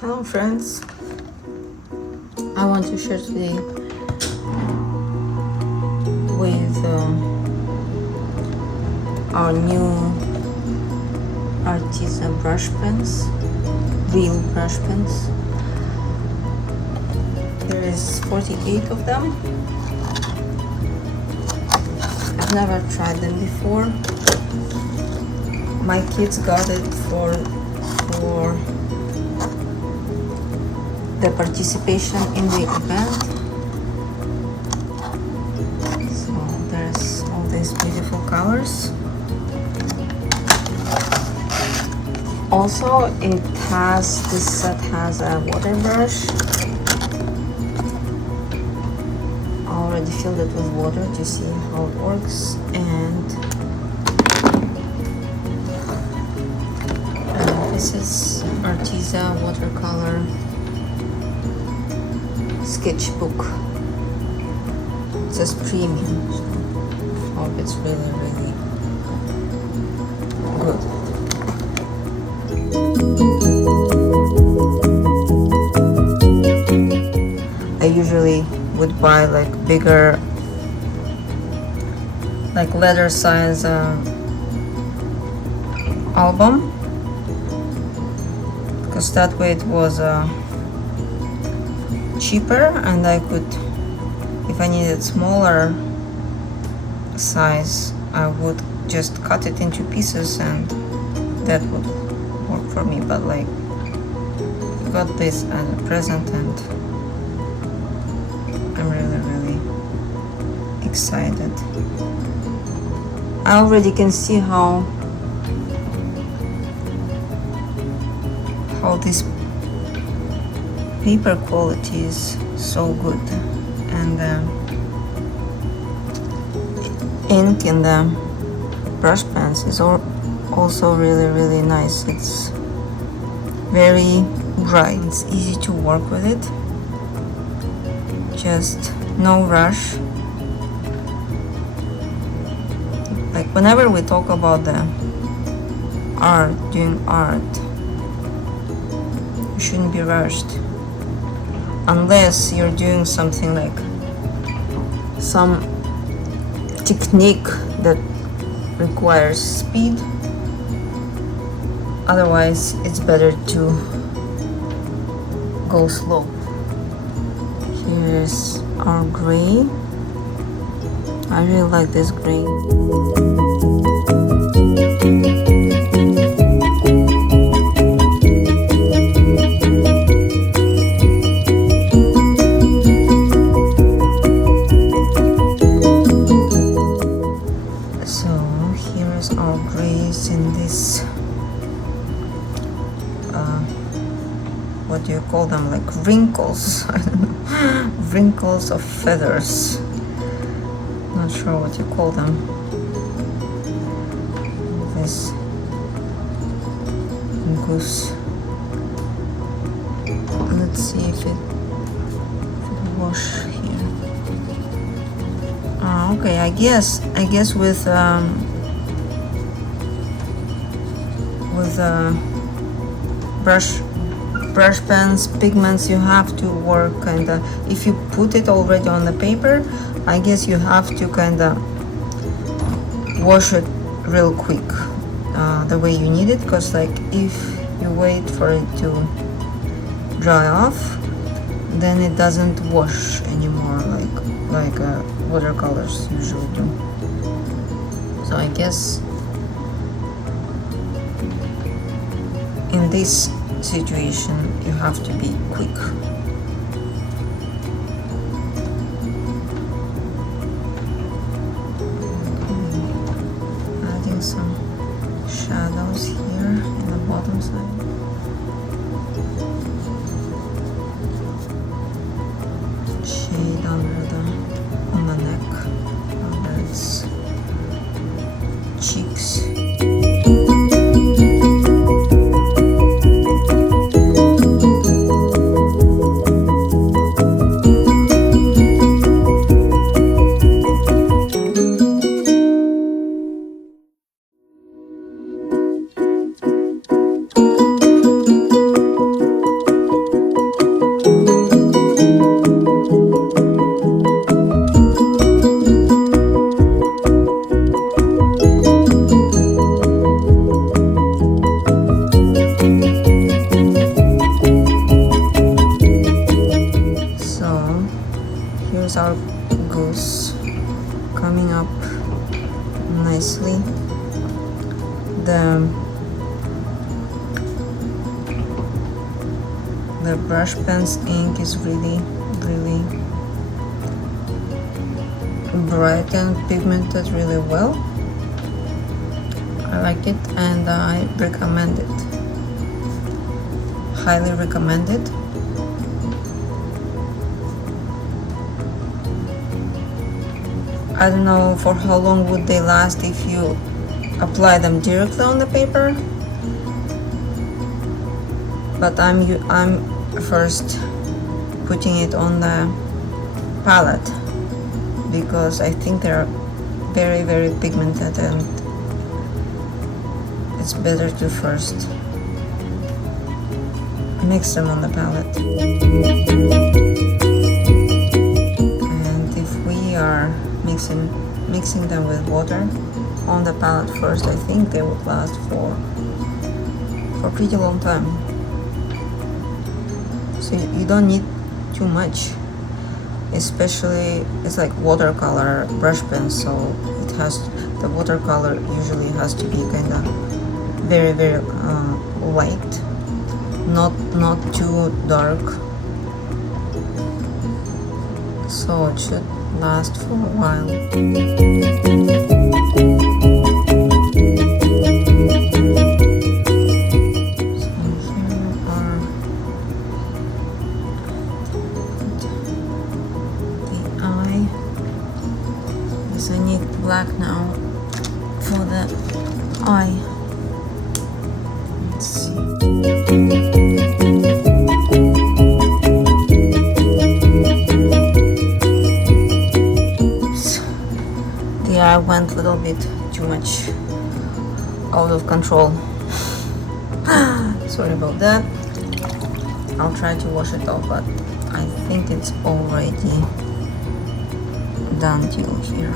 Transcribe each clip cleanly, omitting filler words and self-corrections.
Hello friends, I want to share today with our new Arteza brush pens, real brush pens. There is 48 of them. I've never tried them before. My kids got it for the participation in the event. So there's all these beautiful colors. Also, this set has a water brush. I already filled it with water to see how it works, and this is Arteza Watercolor sketchbook. It says premium, so I hope it's really good. I usually would buy like bigger, like letter size album, because that way it was cheaper, and I could, if I needed smaller size, I would just cut it into pieces and that would work for me. But like, I got this as a present and I'm really excited. I already can see how this paper quality is so good, and the ink in the brush pens is also really nice. It's very bright, it's easy to work with it, just no rush. Like whenever we talk about the doing art, you shouldn't be rushed unless you're doing something like some technique that requires speed. Otherwise, it's better to go slow. Here's our gray. I really like this gray. Our grays in this what do you call them, like wrinkles? I don't know, wrinkles of feathers, not sure what you call them. This goose, let's see if it wash here. Okay, I guess with brush pens, pigments, you have to work kinda, if you put it already on the paper, I guess you have to kinda wash it real quick, the way you need it, because like if you wait for it to dry off, then it doesn't wash anymore like watercolors usually do. So I guess in this situation you have to be quick. Adding some shadows here in the bottom side. Shade on the neck, under its cheeks. The brush pen's ink is really bright and pigmented really well. I like it and I recommend it. Highly recommend it. I don't know for how long would they last if you apply them directly on the paper, but I'm first putting it on the palette because I think they're very pigmented and it's better to first mix them on the palette. And if we are mixing them with water on the palette first, I think they would last for a pretty long time. So you don't need too much, especially it's like watercolor brush pen, so the watercolor usually has to be kind of very light, not too dark, so it should last for a while. So here are the eye. Yes, I need black now for the eye. Let's see. I went a little bit too much out of control. Sorry about that. I'll try to wash it off, but I think it's already done till here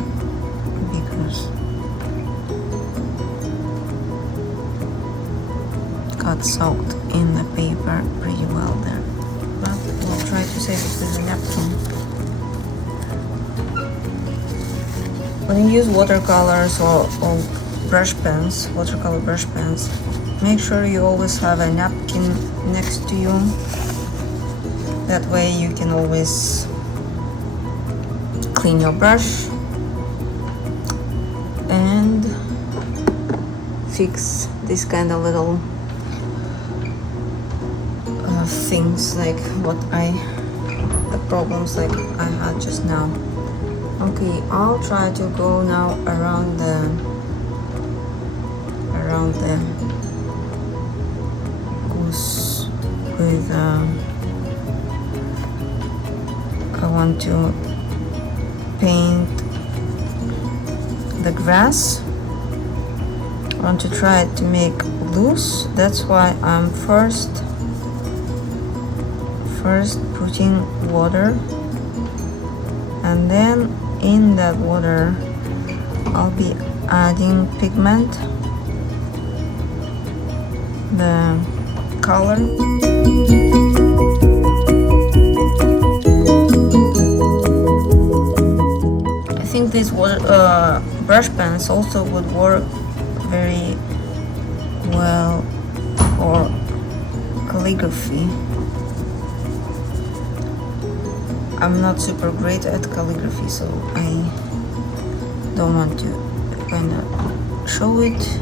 because it got soaked in the paper pretty well there. But we'll try to save it with a napkin. When you use watercolors or brush pens, watercolor brush pens, make sure you always have a napkin next to you. That way you can always clean your brush and fix this kind of little things like the problems like I had just now. Okay, I'll try to go now around the goose with I want to paint the grass. I want to try to make loose. That's why I'm first putting water, and then in that water I'll be adding pigment, the color. I think these brush pens also would work very well for calligraphy. I'm not super great at calligraphy, so I don't want to kind of show it.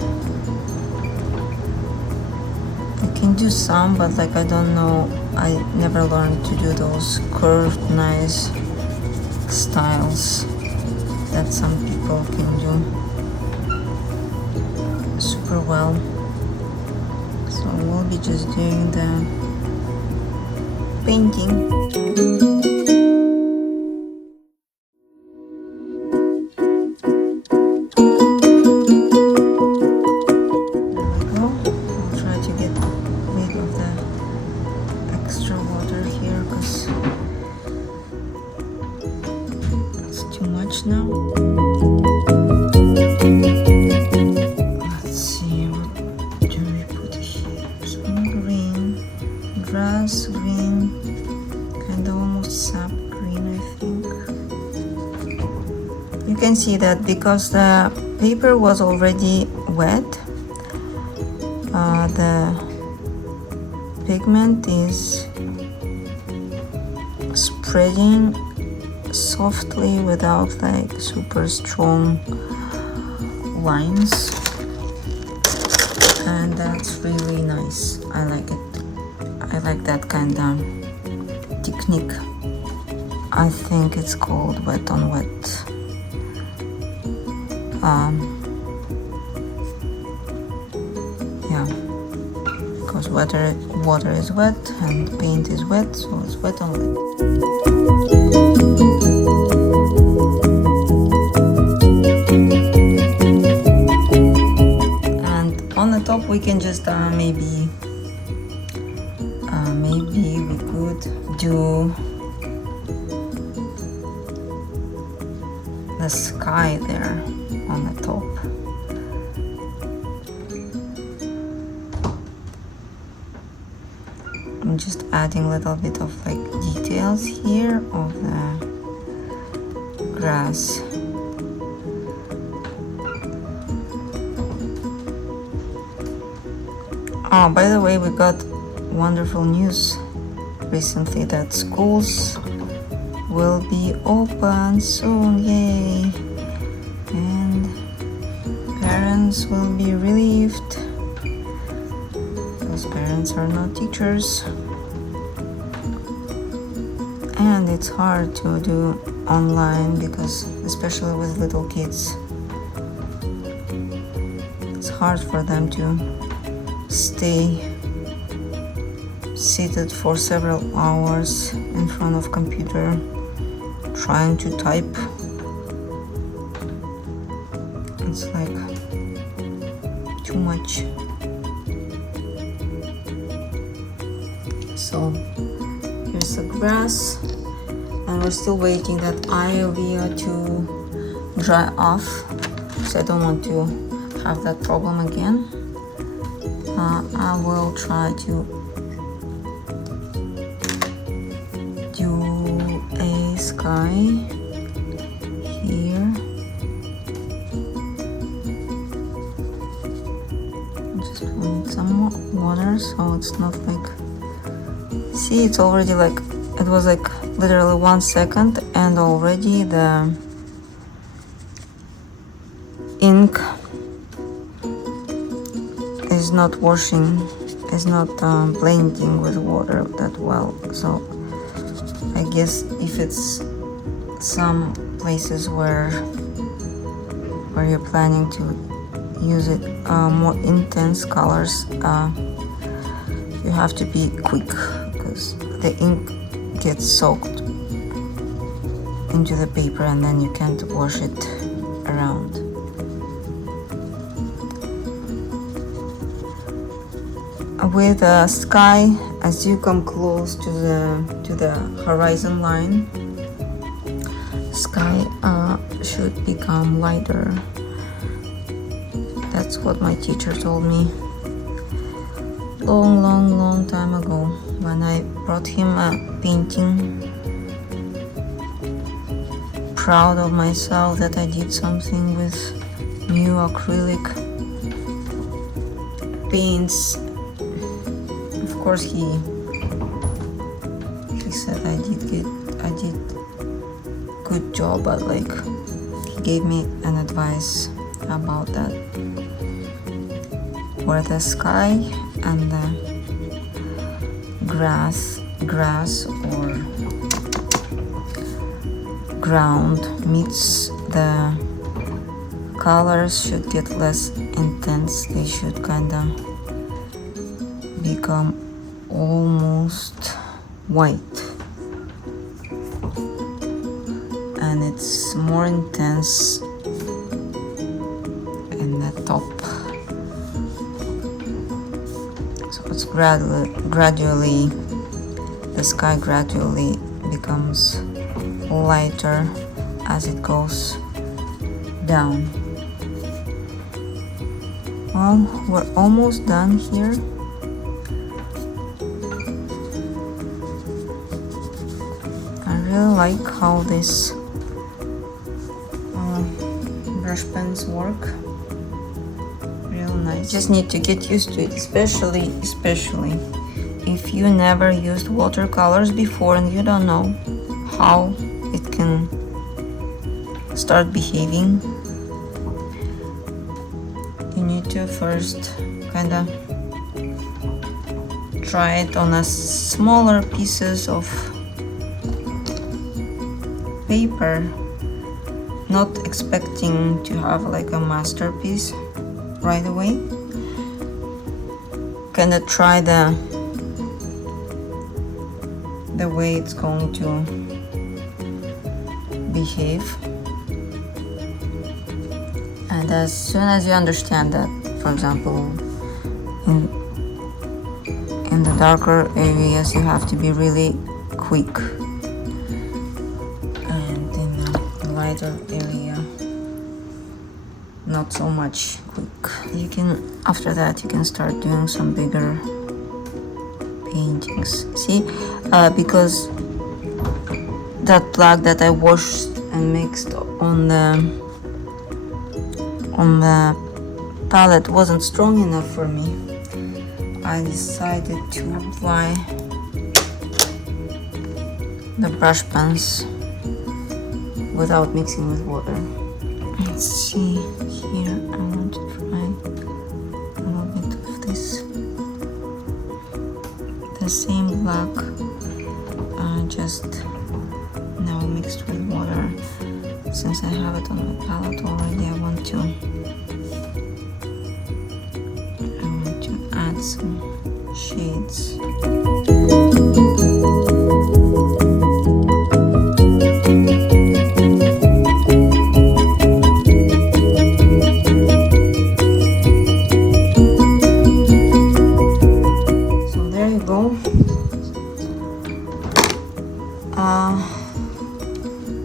I can do some, but like I don't know, I never learned to do those curved nice styles that some people can do super well. So we'll be just doing the painting. Now let's see, what do we put here? Some green, grass green, kind of almost sap green, I think. You can see that because the paper was already wet, the pigment is spreading softly without like super strong lines, and that's really nice. I like it. I like that kind of technique. I think it's called wet on wet. Yeah, because water is wet and paint is wet, so it's wet on wet. And on the top we can just maybe we could do the sky there on the top. I'm just adding a little bit of like details here of the grass. Oh, by the way, we got wonderful news recently that schools will be open soon, yay! And parents will be relieved because parents are not teachers, and it's hard to do online because, especially with little kids, it's hard for them to stay seated for several hours in front of computer trying to type. It's like too much. So here's the grass, and we're still waiting that Ivy to dry off, so I don't want to have that problem again. I will try to do a sky here. Just put some more water so it's not like, see, it's already like, it was like literally 1 second and already the ink is not washing, is not blending with water that well. So I guess if it's some places where you're planning to use it more intense colors, you have to be quick because the ink gets soaked into the paper and then you can't wash it around. With the sky, as you come close to the horizon line, sky should become lighter. That's what my teacher told me long time ago when I brought him a painting. Proud of myself that I did something with new acrylic paints. Of course, he said I did good job, but like he gave me an advice about that, where the sky and the grass or ground meets, the colors should get less intense. They should kinda become almost white, and it's more intense in the top, so it's gradually the sky gradually becomes lighter as it goes down. Well, we're almost done here. I really like how this brush pens work. Real nice. Just need to get used to it, especially if you never used watercolors before and you don't know how it can start behaving, you need to first kind of try it on a smaller pieces of paper, not expecting to have like a masterpiece right away. Kind of try the way it's going to behave, and as soon as you understand that, for example, in the darker areas you have to be really quick, and in the lighter area not so much quick. You can, after that, you can start doing some bigger paintings. See, because that black that I washed and mixed on the palette wasn't strong enough for me, I decided to apply the brush pens without mixing with water. Let's see, here I want to try a little bit of this, the same black, just now mixed with water. Since I have it on my palette already, I want to add some shades.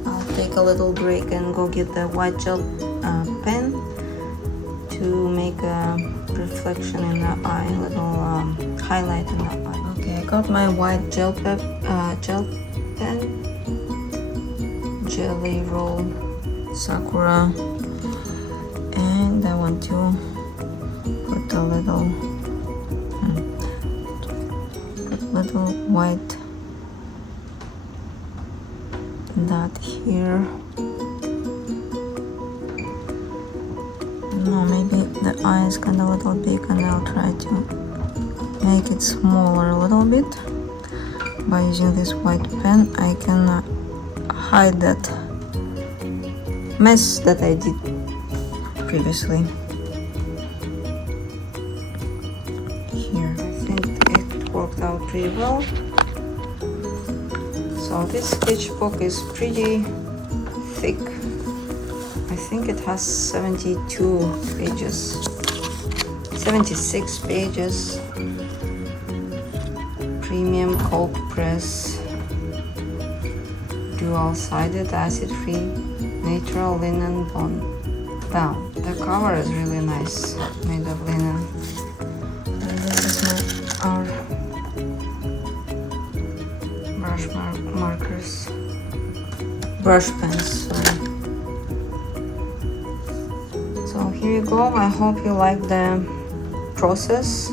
I'll take a little break and go get the white gel pen to make a reflection in the eye, a little highlight in the eye. Okay, I got my white gel pen, Jelly Roll Sakura, and I want to put a little white dot here. No, maybe the eye is kind of a little big, and I'll try to make it smaller a little bit. By using this white pen, I can hide that mess that I did previously. Here, I think it worked out pretty well. So this sketchbook is pretty thick. I think it has 72 pages, 76 pages. Premium cold press, dual-sided, acid-free, natural linen bound. The cover is really nice, made of linen. And this is our brush pens. Sorry. So here you go. I hope you like the process.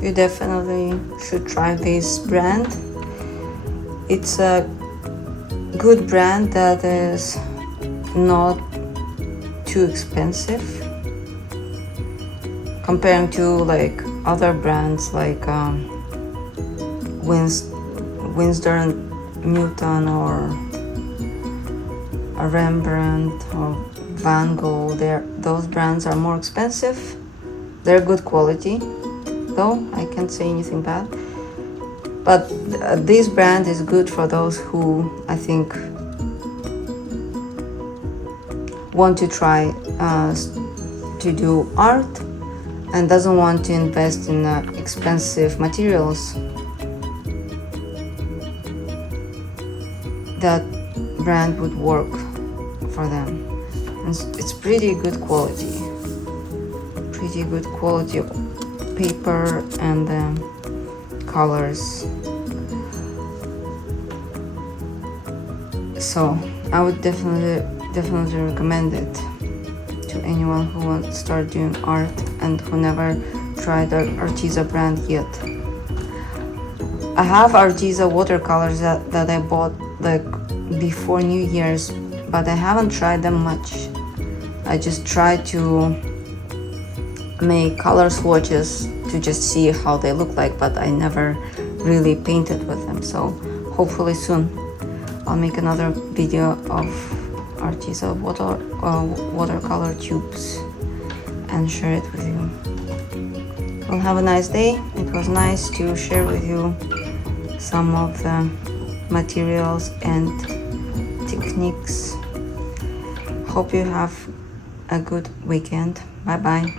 You definitely should try this brand. It's a good brand that is not too expensive comparing to like other brands like Winsor & Newton or a Rembrandt or Van Gogh. Those brands are more expensive. They're good quality, though I can't say anything bad. But this brand is good for those who, I think, want to try to do art and doesn't want to invest in expensive materials. That brand would work for them. And it's pretty good quality of paper and colors. So I would definitely recommend it to anyone who wants to start doing art and who never tried the Arteza brand yet. I have Arteza watercolors that I bought like before New Year's, but I haven't tried them much. I just tried to make color swatches to just see how they look like, but I never really painted with them. So hopefully soon I'll make another video of Arteza watercolor tubes and share it with you. Well, have a nice day. It was nice to share with you some of the materials and techniques. Hope you have a good weekend. Bye bye.